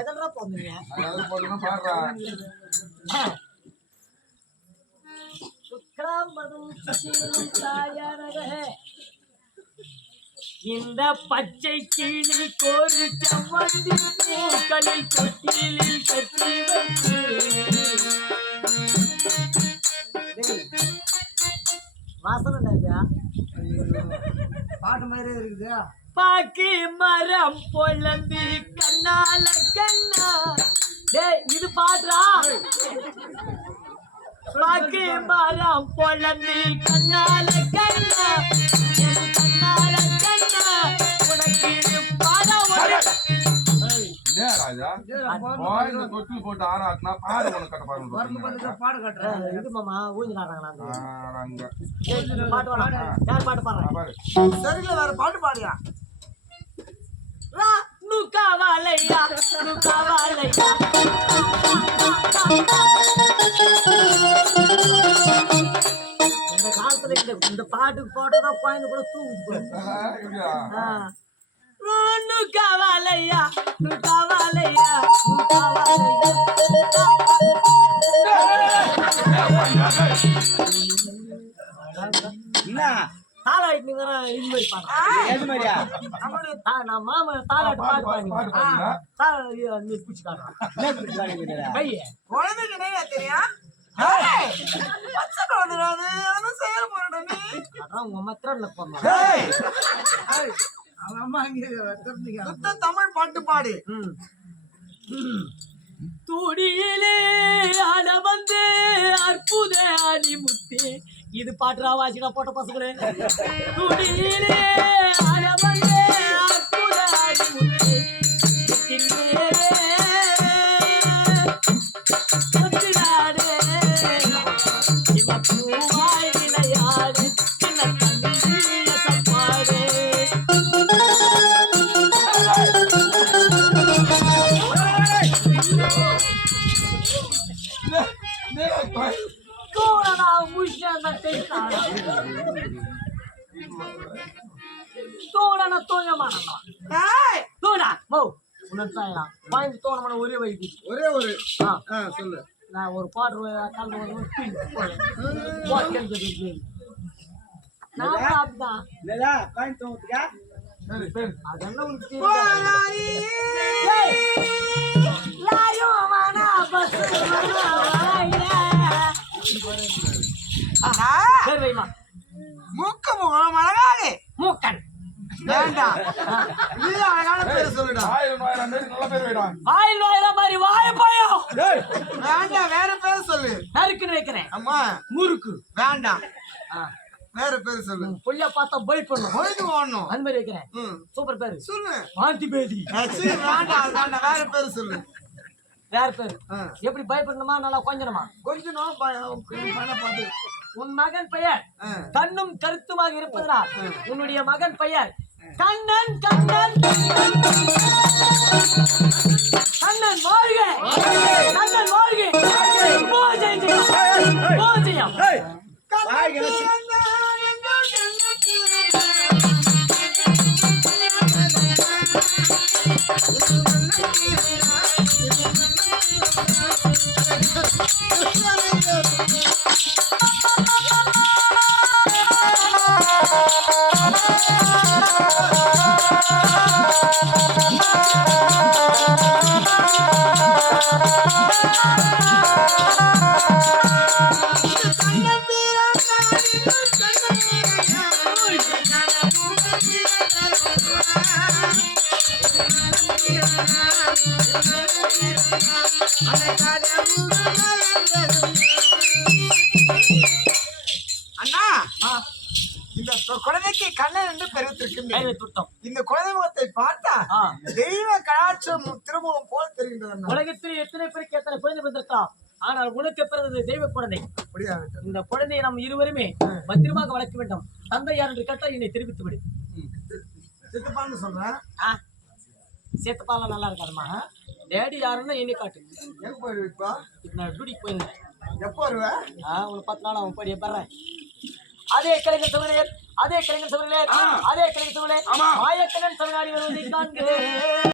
எதனா போங்க இந்த பச்சை கிளி கோரி செவ்வந்தி பூக்களில் தொட்டிலில் கட்டி வைத்து வாசனை பாட்டு மாதிரி இருக்குது. பாக்கி மரம் பொழந்தி கண்ணால கண்ணா இது பாடுறா பாக்கி மரம் பொழந்தி கண்ணால கண்ணா கண்ணால கண்ணா உனக்கு பாட தொட்டில் போட்டு ஆறாட்டினா பாடு உனக்கு கட்ட பாடு கட்டுறேன். இது மாமா ஊஞ்சல் ஆடுறாங்களா பாட்டு பாடுறாங்க. யார் பாட்டு பாடுறாங்க? சரிங்களா, வேற பாட்டு பாடியா? நுக்காவாலையா நுக்காவாலையா இந்த காலத்துல இந்த பாட்டுக்கு போட்டதான் குழந்தை கூட தூங்குது. நுக்காவாலையா நுக்காவாலையா என்ன தாலாட்டு இது மாதிரி பாடுறேன். நான் மாமா தாலாட்டு பாட்டு பாடுறேன். பூச்சி காட்டுறேன் கைய குழந்தைக்கு என்ன தெரியும்? உங்க மத்திரம்ல போமா தமிழ் பாட்டு பாடு. துடியிலே அட வந்து அற்புத அடிமுத்தி இது பாட்டுரா வாசிடா போட்ட பசங்களே. துடியிலே அட வந்து அற்புத அடிமுத்தி பூவாய் விளையாடு சின்ன தண்ணீர சப்பாடு தோழனா தோழனா தோழமான தோழா மோ உணர்த்தாயா வாங்கி தோழமான ஒரே வைக்கு ஒரே ஒரு சொல்லு. நான் ஒரு பாட்டு மூக்க மழகாலே மூக்கன் வேண்டாம். இது அழகான பேர் சொல்லுடா. நல்ல பேர் வைடா. வாயில் வாயில மாதிரி வாய பயம் வேண்டாம், வேற பேர் சொல்லு. நறுக்குன்னு வைக்கிறேன். அம்மா முறுக்கு வேண்டாம், வேற பேர் சொல்லு. புள்ள பார்த்தா பயப்படணும் போயிட்டு ஓடணும். அந்த மாதிரி வைக்கிறேன். சூப்பர் பேரு சொல்லு. வாந்தி பேதி வேண்டாம், அது வேண்டாம், வேற பேர் சொல்லு. வேற பேரு எப்படி பயப்படணுமா நல்லா கொஞ்சணுமா? கொஞ்சம் பார்த்து. உன் மகன் பெயர் கண்ணும் கருத்துமாக இருப்பதனால் உன்னுடைய மகன் பெயர் கண்ணன். கண்ணன் கண்ணன் வாழ்க, கண்ணன் வாழ்க. பூஜையம் பூஜையம் அண்ணா, இந்த குழந்தைக்கு கண்ணன் என்று தெரிவித்திருக்கின்றேன். இந்த குழந்தை முகத்தை பார்த்தா தெய்வ கடாட்சம் திருமுகம் போல் தெரிகின்றது. உலகத்தில் எத்தனை பேருக்கு எத்தனை குழந்தை வந்திருக்கலாம், ஆனால் உனக்கு பிறந்தது தெய்வ குழந்தை. இந்த குழந்தையை நாம் இருவருமே பத்திரமாக வளர்க்க வேண்டும். தந்தை யார் என்று கேட்டால் என்னை தெரிவித்து விடு. சித்தப்பான்னு சொல்றேன். சேத்தப்பாலாம் நல்லா இருக்காதுமா. டேடி யாருன்னா என்னை காட்டு. எங்க போயிருப்பா? நான் டியூட்டிக்கு போயிருந்தேன். எப்போ வருவேன்? ஒரு 10 நாள் அவன் படி பெறேன். அதே கலைஞர் சோழர், அதே கலைஞர் சோழர், அதே கலைஞர் சோழர் மாயக்கண்ணன் சோழனாடி வருவதை காண்கிறேன்.